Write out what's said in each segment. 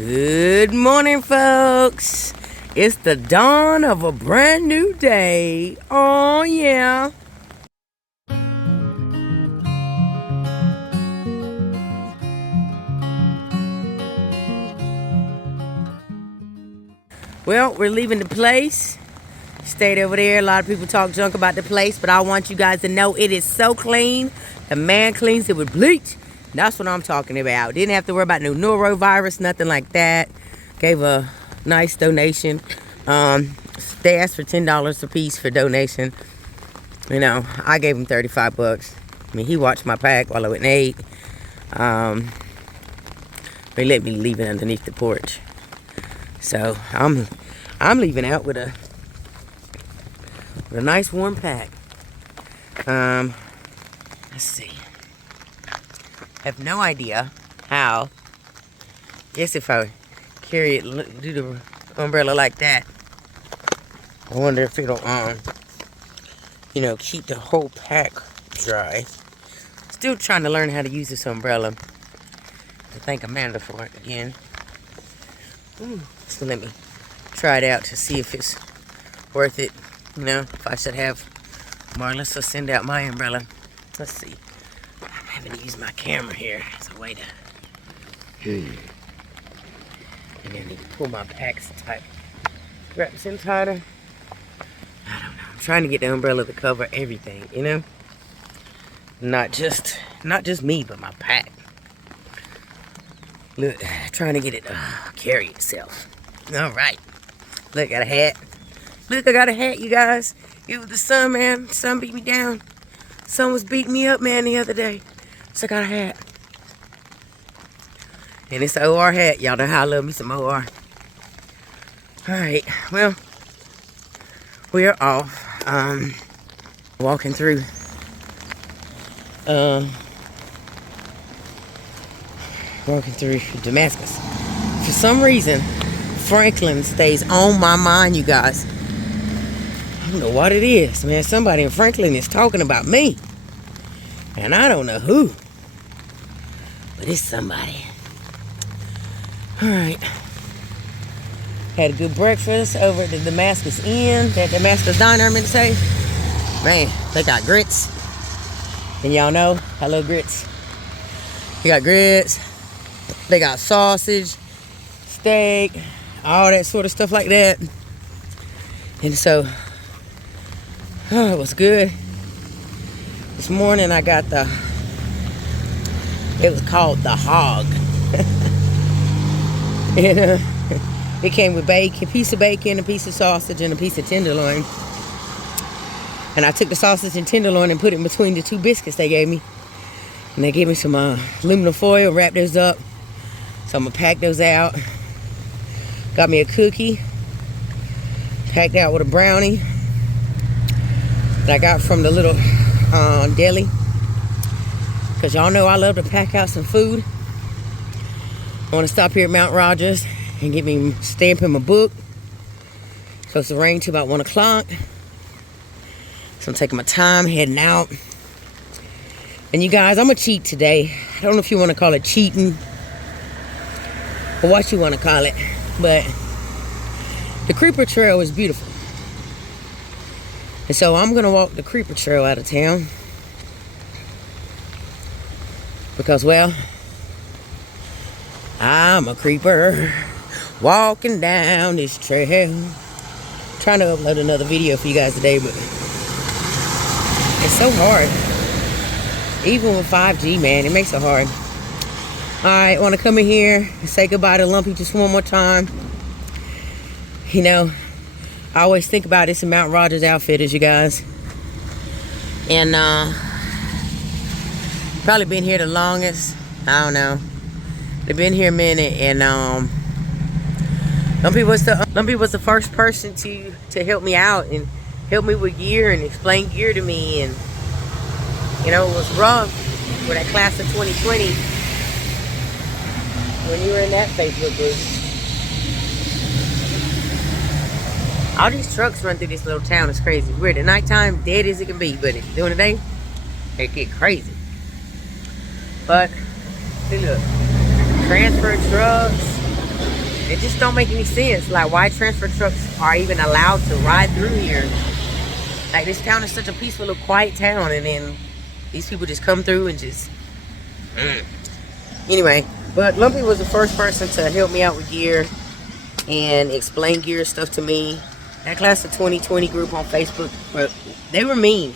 Good morning, folks. It's the dawn of a brand new day. Oh, yeah. Well, we're leaving the place. Stayed over there. A lot of people talk junk about the place, but I want you guys to know it is so clean. The man cleans it with bleach. That's what I'm talking about. Didn't have to worry about no norovirus, nothing like that. Gave a nice donation. They asked for $10 a piece for donation. You know, I gave him 35 bucks. I mean, he watched my pack while I went and ate. They let me leave it underneath the porch. So I'm leaving out with a nice warm pack. Let's see. I have no idea how. Guess if I carry it, do the umbrella like that, I wonder if it'll, keep the whole pack dry. Still trying to learn how to use this umbrella. I thank Amanda for it again. So let me try it out to see if it's worth it. You know, if I should have Marlissa send out my umbrella. Let's see. I'm having to use my camera here as a way to. And then need to pull my packs tight. Straps in tighter. I don't know. I'm trying to get the umbrella to cover everything, you know? Not just me, but my pack. Look, trying to get it to carry itself. All right. Look, got a hat. Look, I got a hat, you guys. It was the sun, man. The sun beat me down. The sun was beating me up, man, the other day. So I got a hat. And it's an OR hat. Y'all know how I love me some OR. Alright, well, we're off. Walking through Damascus. For some reason, Franklin stays on my mind, you guys. I don't know what it is, man. Somebody in Franklin is talking about me. And I don't know who. But it's somebody. Alright. Had a good breakfast over at the Damascus Inn. That Damascus Diner, I meant to say. Man, they got grits. And y'all know, I love grits. They got grits. They got sausage, steak, all that sort of stuff like that. And so, it was good. This morning I got it was called the hog. And it came with bacon, a piece of bacon, a piece of sausage, and a piece of tenderloin. And I took the sausage and tenderloin and put it in between the two biscuits they gave me. And they gave me some aluminum foil, wrapped those up. So I'm going to pack those out. Got me a cookie. Packed out with a brownie that I got from the little deli. Because y'all know I love to pack out some food. I want to stop here at Mount Rogers and get me stamping my book. So it's rain till about 1 o'clock. So I'm taking my time, heading out. And you guys, I'm going to cheat today. I don't know if you want to call it cheating or what you want to call it. But the Creeper Trail is beautiful. And so I'm going to walk the Creeper Trail out of town. Because, well, I'm a creeper walking down this trail. Trying to upload another video for you guys today, but it's so hard. Even with 5G, man, it makes it hard. Alright, want to come in here and say goodbye to Lumpy just one more time. You know, I always think about this in Mount Rogers Outfitters, you guys. And probably been here the longest. I don't know. They've been here a minute, and Lumpy was the first person to help me out and help me with gear and explain gear to me. And you know, it was rough with that class of 2020 when you were in that Facebook group. All these trucks run through this little town. It's crazy. Weird. At nighttime, dead as it can be, but during the day, it get crazy. But see, look, transfer trucks, It just don't make any sense. Like, why transfer trucks are even allowed to ride through here? Like, this town is such a peaceful, little quiet town, and then these people just come through and just... Anyway, but Lumpy was the first person to help me out with gear and explain gear stuff to me. That class of 2020 group on Facebook, but they were mean.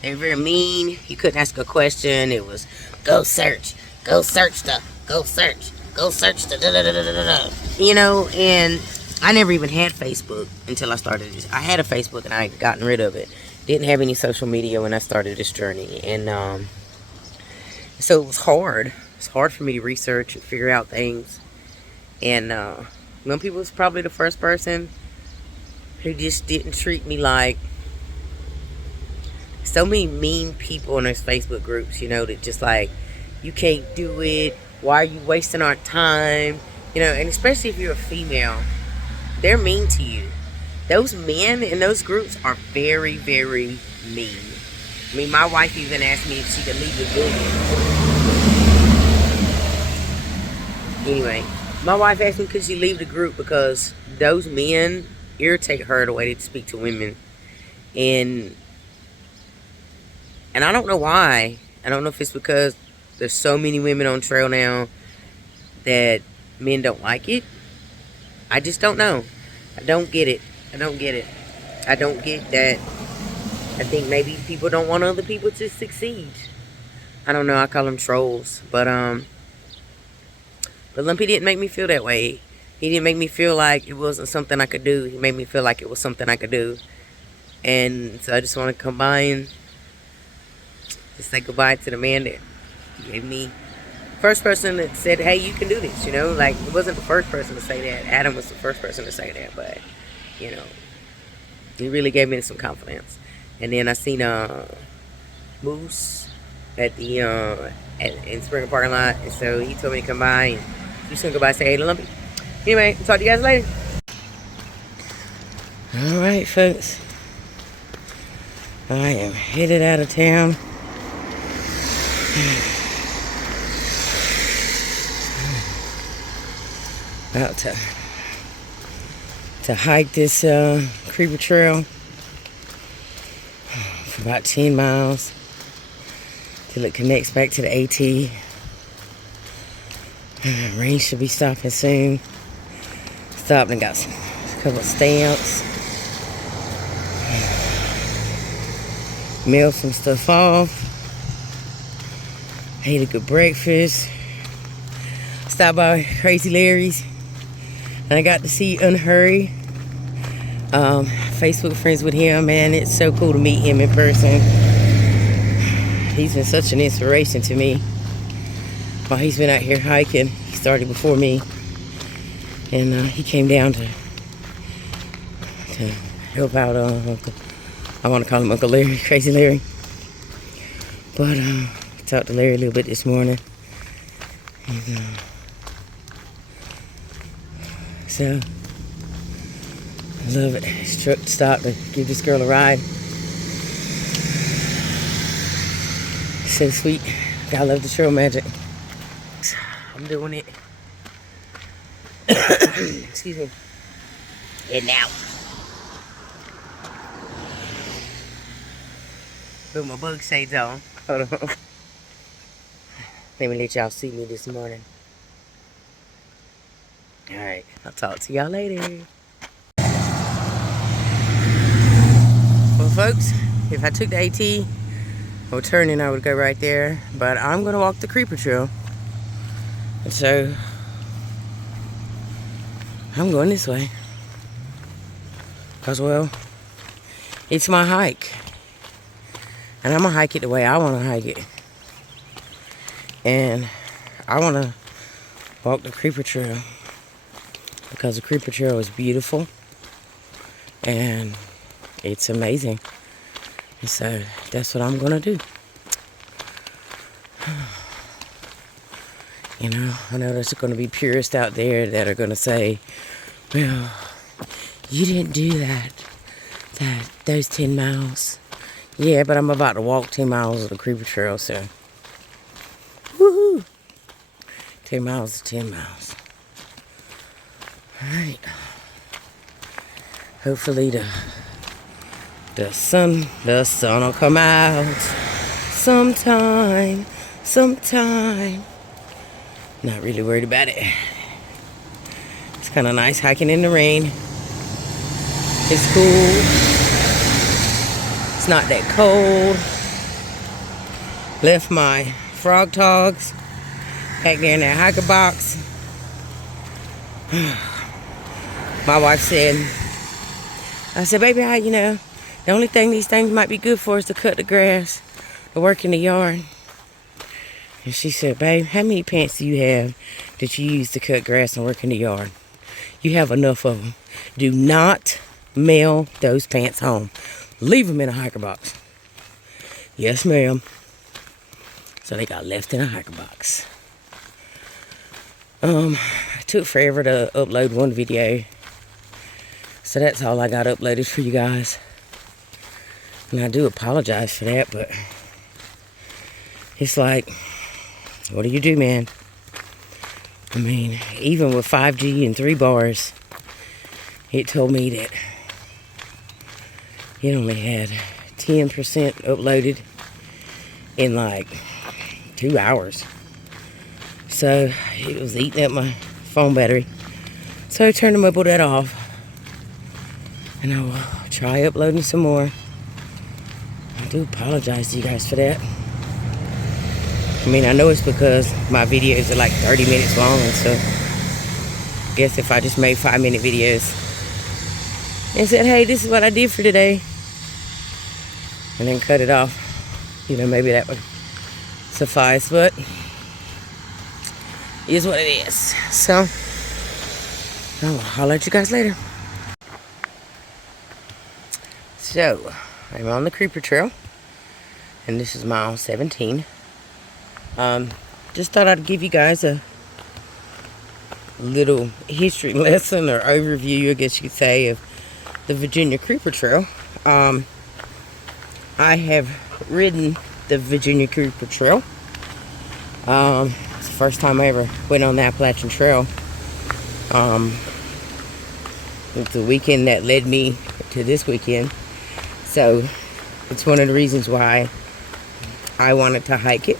They were very mean. You couldn't ask a question. It was, go search stuff, go search the da-da-da-da-da-da. You know, and I never even had Facebook until I started this. I had a Facebook and I had gotten rid of it. Didn't have any social media when I started this journey. And so it was hard. It's hard for me to research and figure out things. And Lumpy was probably the first person who just didn't treat me like... So many mean people in those Facebook groups, you know, that just like, you can't do it. Why are you wasting our time? You know, and especially if you're a female, they're mean to you. Those men in those groups are very, very mean. I mean, my wife even asked me if she could leave the group. Anyway, my wife asked me could she leave the group because those men irritate her the way they speak to women. And I don't know why. I don't know if it's because there's so many women on trail now that men don't like it. I just don't know. I don't get it. I don't get it. I don't get that. I think maybe people don't want other people to succeed. I don't know. I call them trolls. But Lumpy didn't make me feel that way. He didn't make me feel like it wasn't something I could do. He made me feel like it was something I could do. And so I just want to come by and just say goodbye to the man that gave me, first person that said, hey, you can do this, you know, like, it wasn't the first person to say that. Adam was the first person to say that, but, you know, he really gave me some confidence. And then I seen Moose at the in Springer parking lot, and so he told me to come by and do some goodbye, say hey to Lumpy. Anyway, talk to you guys later. All right, folks, I am headed out of town. About to hike this creeper trail for about 10 miles till it connects back to the AT. Rain should be stopping soon. Stopped and got a couple of stamps. Mailed some stuff off. Ate a good breakfast. Stopped by Crazy Larry's. And I got to see Unhurry. Facebook friends with him, man. It's so cool to meet him in person. He's been such an inspiration to me. While he's been out here hiking, he started before me. And he came down to help out Uncle. I want to call him Uncle Larry, Crazy Larry. But talked to Larry a little bit this morning. And, so, I love it. His truck stopped to give this girl a ride. So sweet. I love the trail magic. I'm doing it. Excuse me. And now. Put my bug shades on. Hold on. Let me let y'all see me this morning. Alright, I'll talk to y'all later. Well, folks, if I took the AT or turning, I would go right there. But I'm going to walk the creeper trail. And so, I'm going this way. Because, well, it's my hike. And I'm going to hike it the way I want to hike it. And I want to walk the creeper trail. Because the creeper trail is beautiful. And it's amazing. And so that's what I'm going to do. You know, I know there's going to be purists out there that are going to say, well, you didn't do those 10 miles. Yeah, but I'm about to walk 10 miles of the creeper trail, so. Woohoo! 10 miles is 10 miles. Alright. Hopefully the sun will come out sometime. Not really worried about it. It's kind of nice hiking in the rain. It's cool. It's not that cold. Left my frog togs back there in that hiker box. My wife said, I said, baby, the only thing these things might be good for is to cut the grass or work in the yard. And she said, babe, how many pants do you have that you use to cut grass and work in the yard? You have enough of them. Do not mail those pants home. Leave them in a hiker box. Yes, ma'am. So they got left in a hiker box. It took forever to upload one video. So that's all I got uploaded for you guys. And I do apologize for that, but it's like, what do you do, man? I mean, even with 5G and 3 bars, it told me that it only had 10% uploaded in like 2 hours. So it was eating up my phone battery. So I turned the mobile data off. And I will try uploading some more. I do apologize to you guys for that. I mean, I know it's because my videos are like 30 minutes long and stuff. I guess if I just made 5-minute videos and said, hey, this is what I did for today, and then cut it off, maybe that would suffice, but it is what it is. So I'll holler at you guys later. So I'm on the creeper trail, and this is mile 17. Just thought I'd give you guys a little history lesson or overview, I guess you could say, of the Virginia Creeper Trail. I have ridden the Virginia Creeper Trail. It's the first time I ever went on the Appalachian Trail. It's the weekend that led me to this weekend. So it's one of the reasons why I wanted to hike it.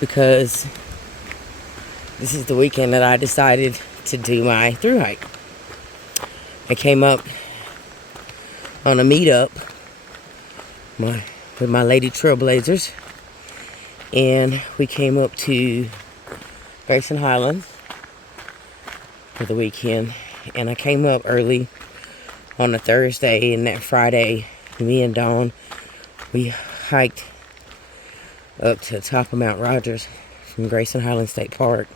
Because this is the weekend that I decided to do my through hike. I came up on a meetup with my lady trailblazers, and we came up to Grayson Highlands for the weekend. And I came up early on a Thursday, and that Friday, me and Dawn, we hiked up to the top of Mount Rogers from Grayson Highlands State Park.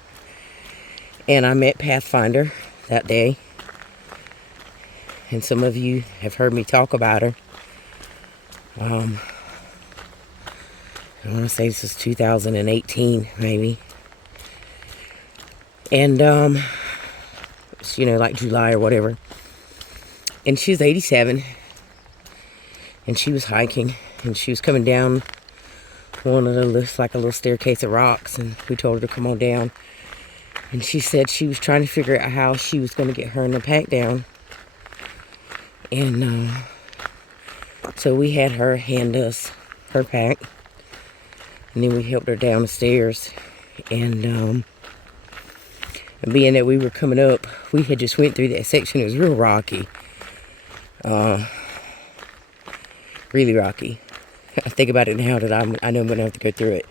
And I met Pathfinder that day. And some of you have heard me talk about her. I want to say this is 2018, maybe. And, it's, like July or whatever. And she's 87. And she was hiking. And she was coming down one of the lifts, like a little staircase of rocks. And we told her to come on down. And she said she was trying to figure out how she was going to get her and the pack down. And so we had her hand us her pack. And then we helped her down the stairs. And being that we were coming up, we had just went through that section. It was real rocky. Really rocky. I think about it now that I know I'm going to have to go through it.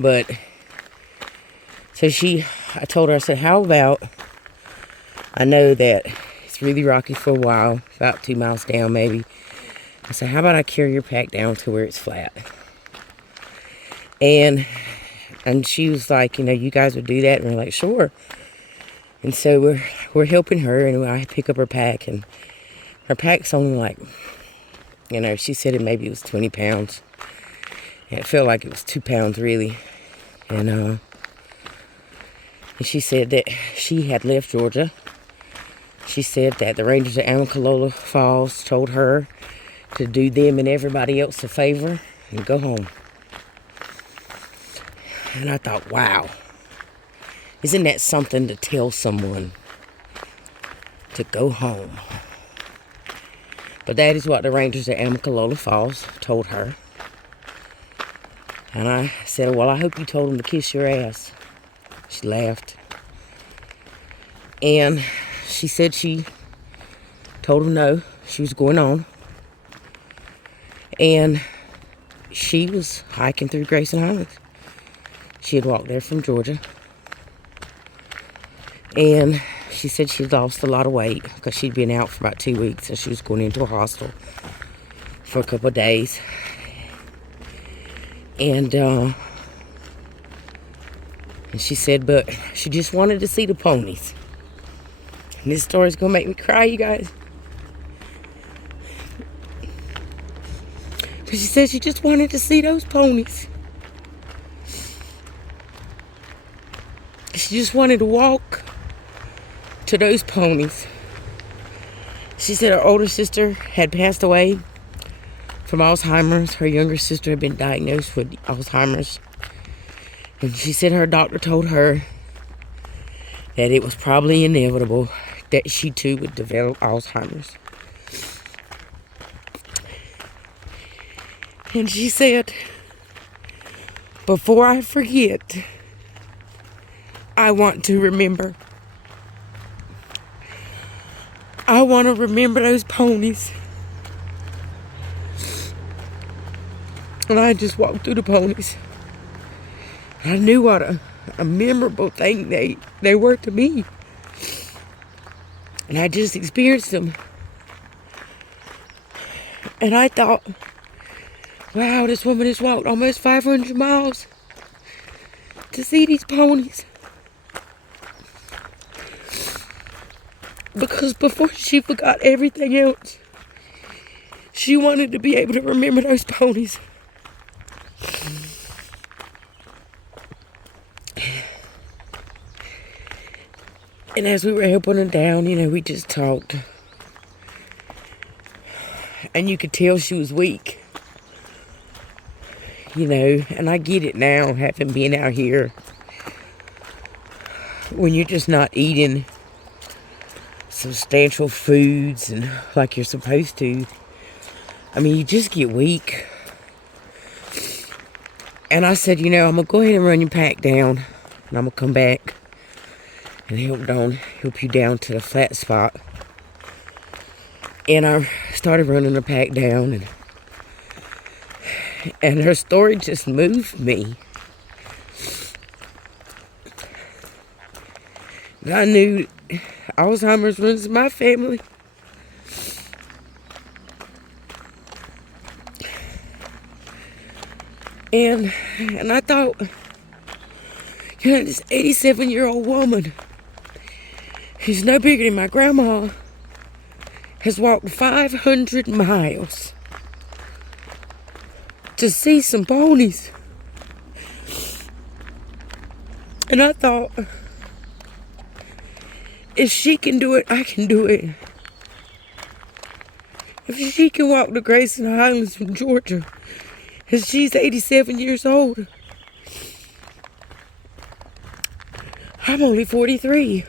But so I told her, I said, how about, I know that it's really rocky for a while, about 2 miles down maybe. I said, how about I carry your pack down to where it's flat? And she was like, you guys would do that? And we're like, sure. And so we're helping her, and I pick up her pack, and her pack's only like, she said maybe it was 20 pounds. And it felt like it was 2 pounds really. And she said that she had left Georgia. She said that the rangers at Amicalola Falls told her to do them and everybody else a favor and go home. And I thought, wow. Isn't that something to tell someone to go home? But that is what the rangers at Amicalola Falls told her. And I said, well, I hope you told them to kiss your ass. She laughed. And she said she told them no, she was going on. And she was hiking through Grayson Highlands. She had walked there from Georgia. And she said she'd lost a lot of weight because she'd been out for about 2 weeks, and she was going into a hostel for a couple of days. And she said, but she just wanted to see the ponies. And this story's going to make me cry, you guys. But she said she just wanted to see those ponies. She just wanted to walk to those ponies. She said her older sister had passed away from Alzheimer's. Her younger sister had been diagnosed with Alzheimer's. And she said her doctor told her that it was probably inevitable that she too would develop Alzheimer's. And she said, before I forget, I want to remember. I want to remember those ponies. And I just walked through the ponies. I knew what a memorable thing they were to me. And I just experienced them. And I thought, wow, this woman has walked almost 500 miles to see these ponies. Because before she forgot everything else, she wanted to be able to remember those ponies. And as we were helping her down, we just talked. And you could tell she was weak. And I get it now, having been out here. When you're just not eating substantial foods and like you're supposed to. I mean, you just get weak. And I said, I'm going to go ahead and run your pack down. And I'm going to come back and help you down to the flat spot. And I started running the pack down, and her story just moved me. And I knew Alzheimer's runs in my family. And I thought, this 87-year-old woman who's no bigger than my grandma has walked 500 miles to see some ponies. And I thought, if she can do it, I can do it. If she can walk the Grayson Highlands from Georgia, and she's 87 years old, I'm only 43.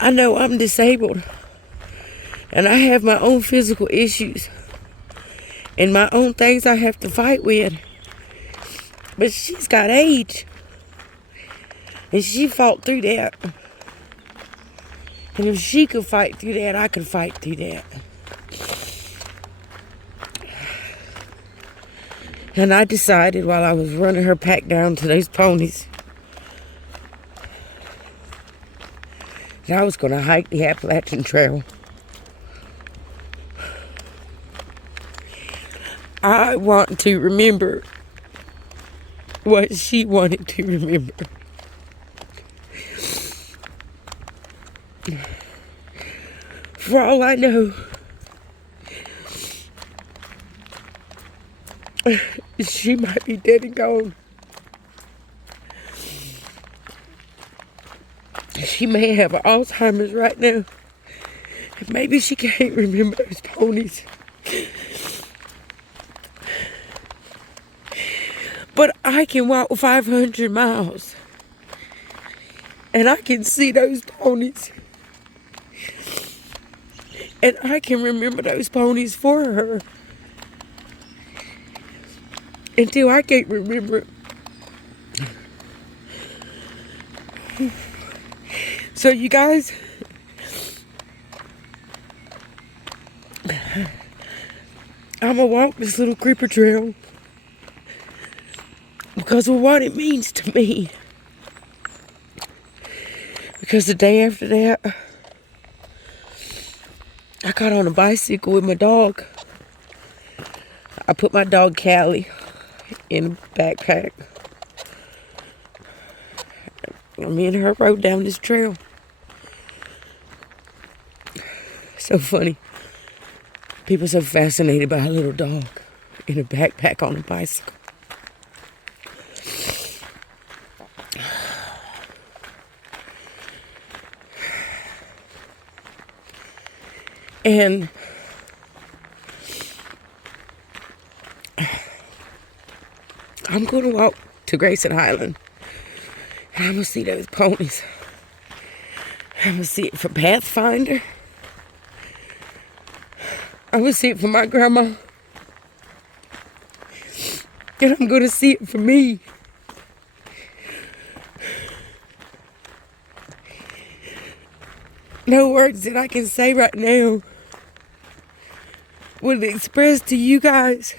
I know I'm disabled, and I have my own physical issues and my own things I have to fight with. But she's got age, and she fought through that. And if she could fight through that, I could fight through that. And I decided while I was running her pack down to those ponies that I was going to hike the Appalachian Trail. I want to remember what she wanted to remember. For all I know, she might be dead and gone. She may have Alzheimer's right now. And maybe she can't remember those ponies. But I can walk 500 miles and I can see those ponies. And I can remember those ponies for her. Until I can't remember. So you guys, I'm gonna walk this little creeper trail because of what it means to me. Because the day after that, I got on a bicycle with my dog. I put my dog Callie in a backpack. And me and her rode down this trail. So funny. People so fascinated by a little dog in a backpack on a bicycle. And I'm going to walk to Grayson Highland. And I'm going to see those ponies. I'm going to see it for Pathfinder. I'm going to see it for my grandma. And I'm going to see it for me. No words that I can say right now will express to you guys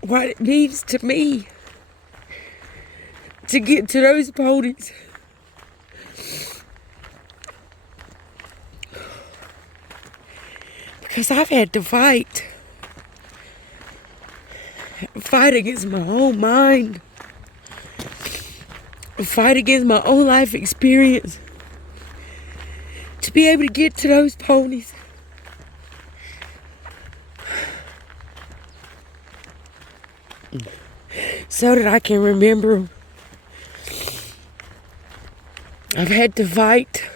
what it means to me to get to those ponies. Because I've had to fight against my own mind, fight against my own life experience to be able to get to those ponies. So that I can remember them. I've had to fight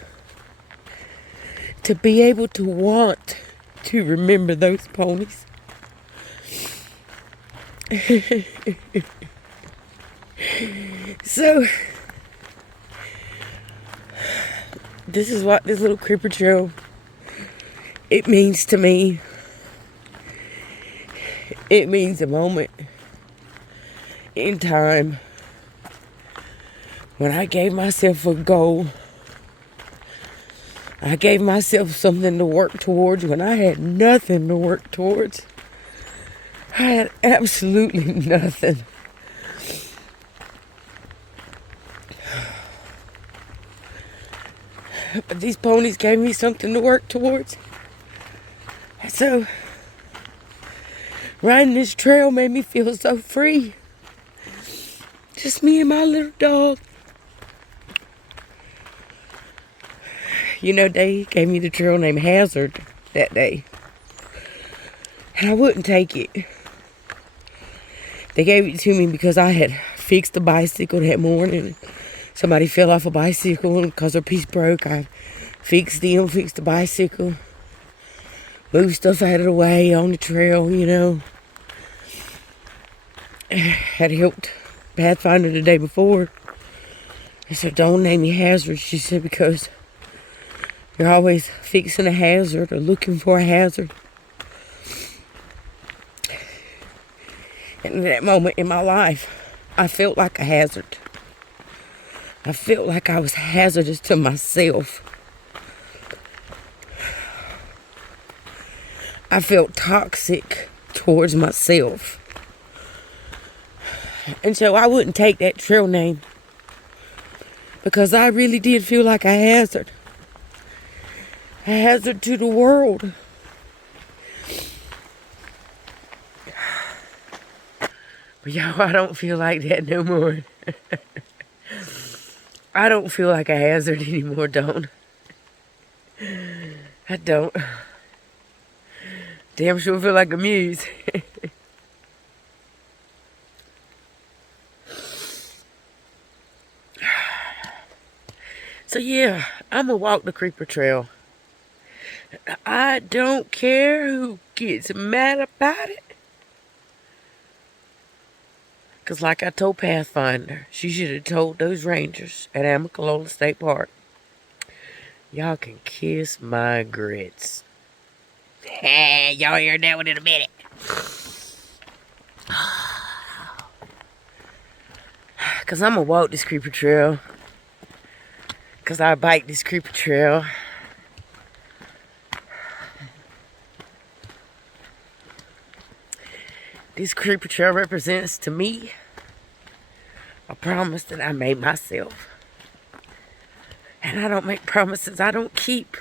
to be able to want to remember those ponies. So, this is what this little creeper trail, it means to me. It means a moment in time when I gave myself a goal. I gave myself something to work towards when I had nothing to work towards. I had absolutely nothing. But these ponies gave me something to work towards. So, riding this trail made me feel so free. Just me and my little dog. You know, they gave me the trail name Hazard that day. And I wouldn't take it. They gave it to me because I had fixed the bicycle that morning. Somebody fell off a bicycle because their piece broke. I fixed the bicycle. Moved stuff out of the way on the trail, you know. Had helped Pathfinder the day before. I said, don't name me Hazard. She said, because you're always fixing a hazard or looking for a hazard. And in that moment in my life, I felt like a hazard. I felt like I was hazardous to myself. I felt toxic towards myself. And so I wouldn't take that trail name because I really did feel like a hazard. A hazard to the world. But y'all, I don't feel like that no more. I don't feel like a hazard anymore, don't. I don't. Damn sure feel like a muse. So yeah, I'm gonna walk the creeper trail. I don't care who gets mad about it. Because like I told Pathfinder, she should have told those rangers at Amicalola State Park, y'all can kiss my grits. Hey, y'all hear that one in a minute. Because I'm going to walk this creeper trail. Because I bike this creeper trail. This creeper trail represents to me a promise that I made myself. And I don't make promises I don't keep.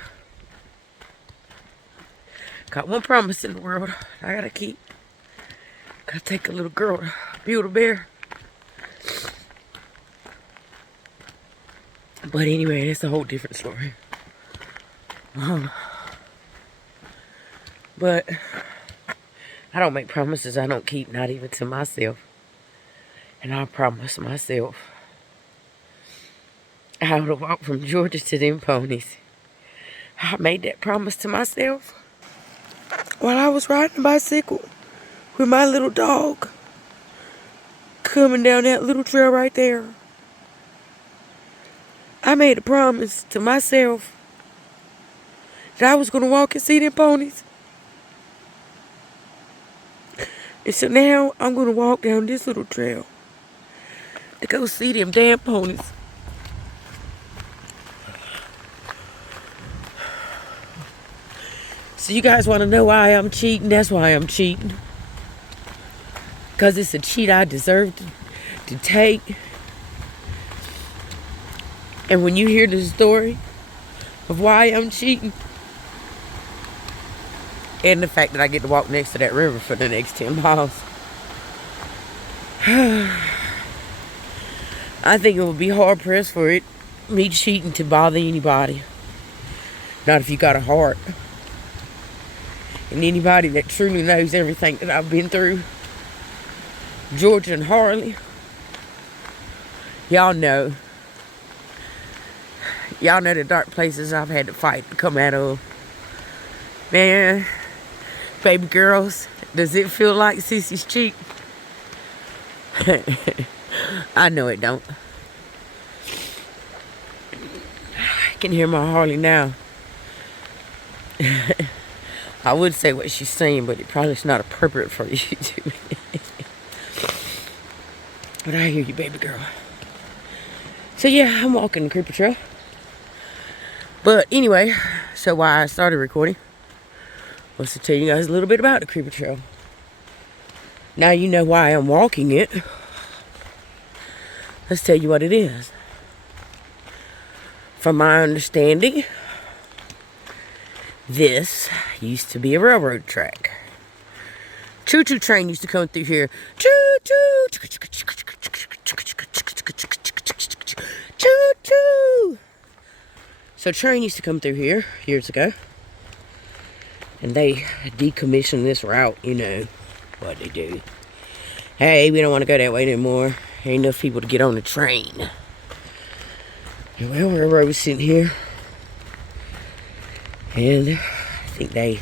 Got one promise in the world I gotta keep. Gotta take a little girl to build a bear. But anyway, that's a whole different story. But I don't make promises I don't keep, not even to myself. And I promised myself I would walk from Georgia to them ponies. I made that promise to myself while I was riding a bicycle with my little dog coming down that little trail right there. I made a promise to myself that I was going to walk and see them ponies. And so now I'm going to walk down this little trail to go see them damn ponies. So you guys want to know why I'm cheating? That's why I'm cheating. Because it's a cheat I deserve to take. And when you hear the story of why I'm cheating, and the fact that I get to walk next to that river for the next 10 miles, I think it would be hard pressed for me cheating to bother anybody. Not if you got a heart. And anybody that truly knows everything that I've been through, Georgia and Harley, y'all know. Y'all know the dark places I've had to fight to come out of. Man, baby girls, does it feel like Sissy's cheek? I know it don't. I can hear my Harley now. I would say what she's saying, but it probably is not appropriate for you to. But I hear you, baby girl. So yeah, I'm walking the creeper trail. But anyway, so why I started recording was to tell you guys a little bit about the creeper trail. Now you know why I'm walking it. Let's tell you what it is. From my understanding, this used to be a railroad track. Choo-choo train used to come through here. Choo-choo. Choo-choo. So train used to come through here years ago. And they decommissioned this route, you know what they do. Hey, we don't want to go that way anymore. Ain't enough people to get on the train. Well, railroad was sitting here. And I think they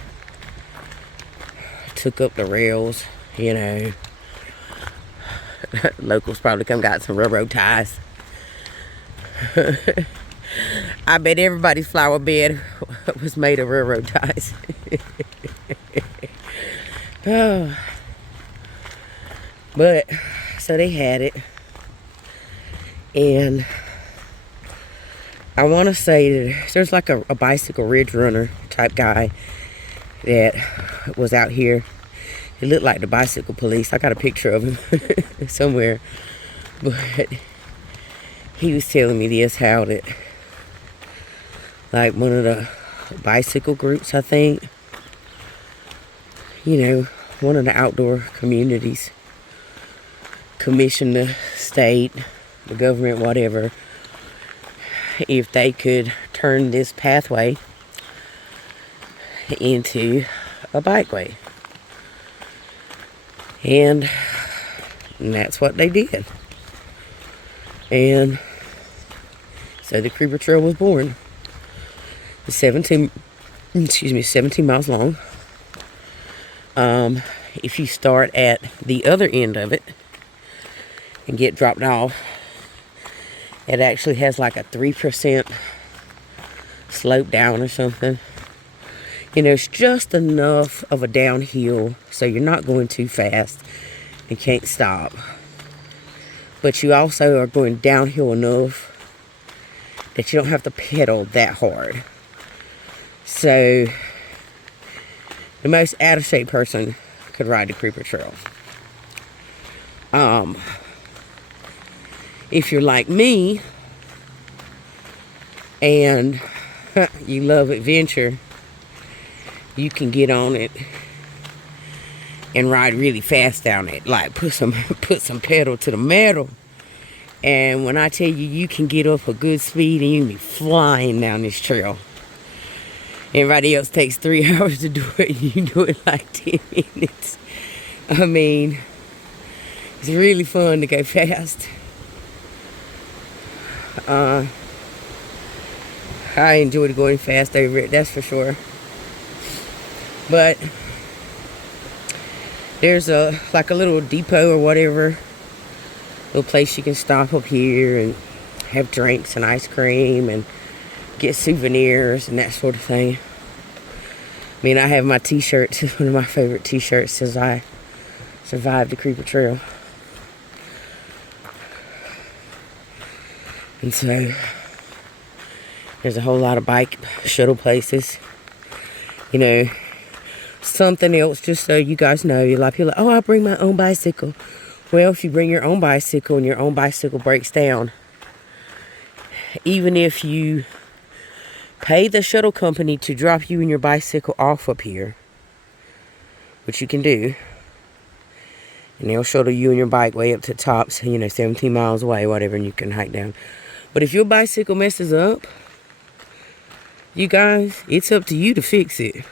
took up the rails, you know. Locals probably come got some railroad ties. I bet everybody's flower bed was made of railroad ties. Oh. But, so they had it. And I want to say that there's like a bicycle ridge runner type guy that was out here. He looked like the bicycle police. I got a picture of him somewhere. But he was telling me this, how that, like one of the bicycle groups, I think, you know, one of the outdoor communities commissioned the state, the government, whatever, if they could turn this pathway into a bikeway. And that's what they did. And so the creeper trail was born. It's 17 miles long. If you start at the other end of it, and get dropped off. It actually has like a 3% slope down or something. You know, it's just enough of a downhill so you're not going too fast and can't stop. But you also are going downhill enough that you don't have to pedal that hard. So the most out of shape person could ride the Creeper Trail. If you're like me and you love adventure, you can get on it and ride really fast down it. Like put some pedal to the metal. And when I tell you, you can get up a good speed and you can be flying down this trail. Everybody else takes 3 hours to do it, and you do it like 10 minutes. I mean, it's really fun to go fast. I enjoyed going fast over it, that's for sure. But there's like a little depot or whatever, little place you can stop up here and have drinks and ice cream and get souvenirs and that sort of thing. I mean, I have my t-shirt. It's one of my favorite t-shirts, says I survived the Creeper Trail. And so there's a whole lot of bike shuttle places. You know, something else, just so you guys know, a lot of people are like, oh, I bring my own bicycle. Well, if you bring your own bicycle and your own bicycle breaks down, even if you pay the shuttle company to drop you and your bicycle off up here, which you can do, and they'll shuttle you and your bike way up to the top, so, you know, 17 miles away, whatever, and you can hike down. But if your bicycle messes up, you guys, it's up to you to fix it.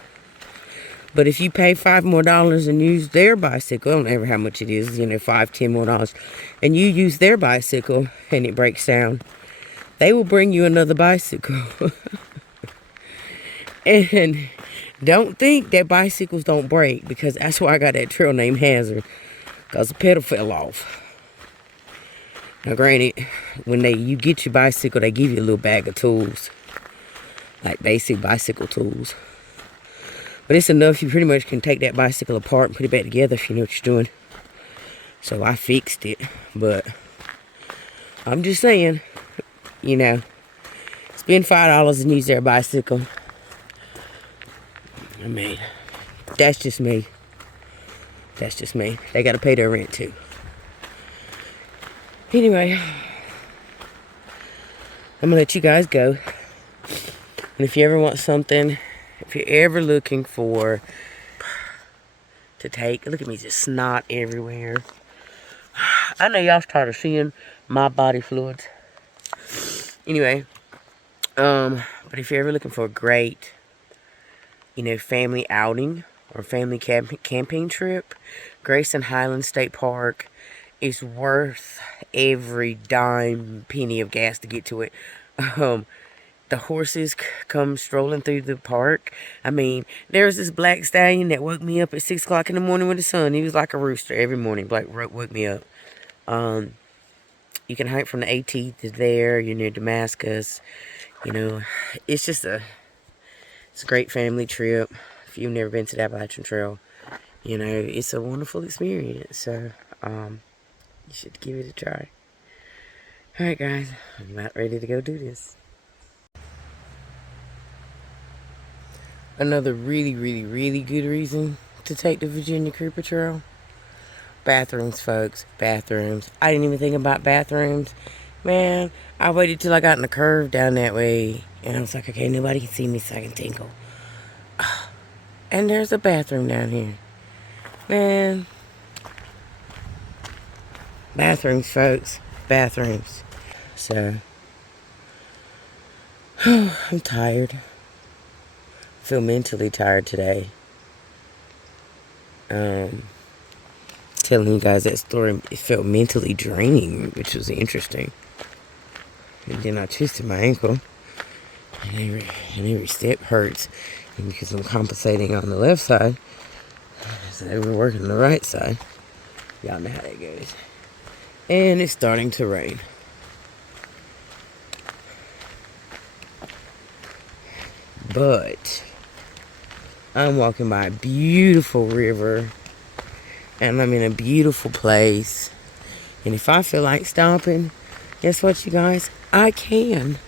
But if you pay $5 more and use their bicycle, I don't ever how much it is, you know, $5, $10 more, and you use their bicycle and it breaks down, they will bring you another bicycle. And don't think that bicycles don't break, because that's why I got that trail name Hazard, because the pedal fell off. Now granted, when you get your bicycle, they give you a little bag of tools, like basic bicycle tools. But it's enough, you pretty much can take that bicycle apart and put it back together if you know what you're doing. So I fixed it, but I'm just saying, you know, spend $5 and use their bicycle. I mean, that's just me. That's just me. They got to pay their rent too. Anyway, I'm going to let you guys go. And if you ever want something, if you're ever looking to take, look at me, just snot everywhere. I know y'all's tired of seeing my body fluids. Anyway, but if you're ever looking for a great, you know, family outing or family camping trip, Grayson Highlands State Park is worth every dime penny of gas to get to it. The horses come strolling through the park. I mean, there's this black stallion that woke me up at 6 o'clock in the morning with the sun. He was like a rooster every morning. Black woke me up. You can hike from the AT to there. You're near Damascus. You know, it's a great family trip. If you've never been to the Appalachian Trail, you know, it's a wonderful experience. So, you should give it a try. Alright, guys. I'm about ready to go do this. Another really, really, really good reason to take the Virginia Creeper Trail. Bathrooms, folks. Bathrooms. I didn't even think about bathrooms. Man, I waited till I got in the curve down that way. And I was like, okay, nobody can see me so I can tinkle. And there's a bathroom down here. Man. Bathrooms, folks. Bathrooms. So, I'm tired. I feel mentally tired today. Telling you guys that story, it felt mentally draining, which was interesting. And then I twisted my ankle, and every step hurts. And because I'm compensating on the left side, so we're working the right side. Y'all know how that goes. And it's starting to rain. But I'm walking by a beautiful river. And I'm in a beautiful place. And if I feel like stopping, guess what, you guys? I can.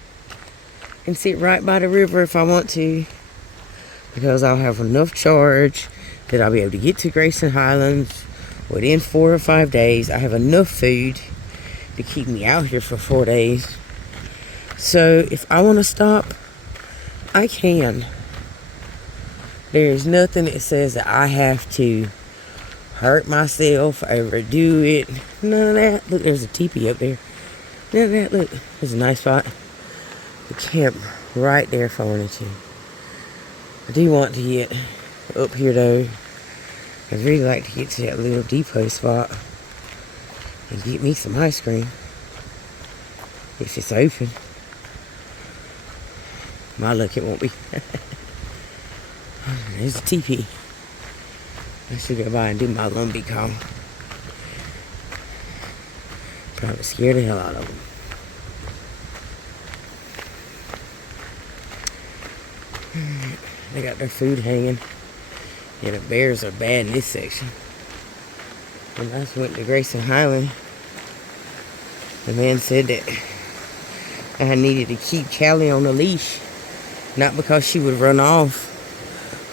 And sit right by the river if I want to. Because I'll have enough charge that I'll be able to get to Grayson Highlands within 4 or 5 days. I have enough food to keep me out here for 4 days. So if I want to stop, I can. There's nothing that says that I have to hurt myself, overdo it. None of that. Look, there's a teepee up there. None of that. Look, there's a nice spot to camp right there if I wanted to. I do want to get up here though. I'd really like to get to that little depot spot and get me some ice cream. If it's open. My luck, it won't be. There's a teepee. I should go by and do my lumbee call. Probably scare the hell out of them. They got their food hanging. Yeah, the bears are bad in this section. When I went to Grayson Highland, the man said that I needed to keep Callie on a leash. Not because she would run off,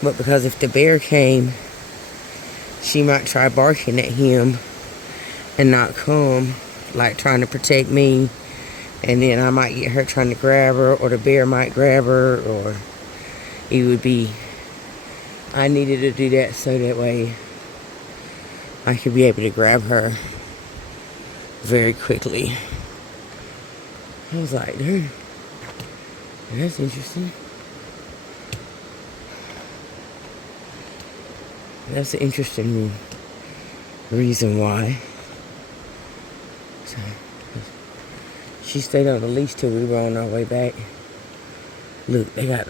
but because if the bear came, she might try barking at him and not come, like trying to protect me. And then I might get her trying to grab her, or the bear might grab her, or it would be, I needed to do that so that way I could be able to grab her very quickly. I was like, dude, that's interesting. That's an interesting reason why. So, she stayed on the leash till we were on our way back. Look, they got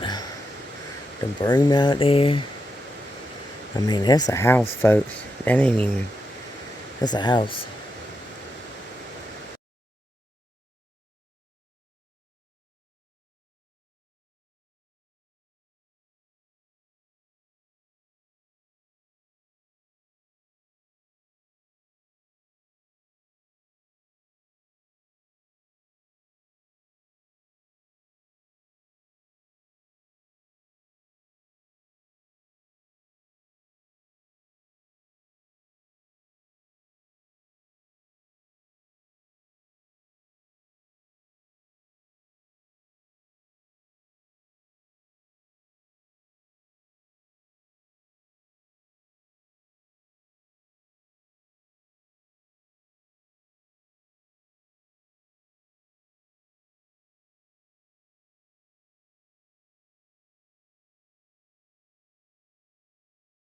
the broom out there. I mean, that's a house, folks. That ain't even, that's a house.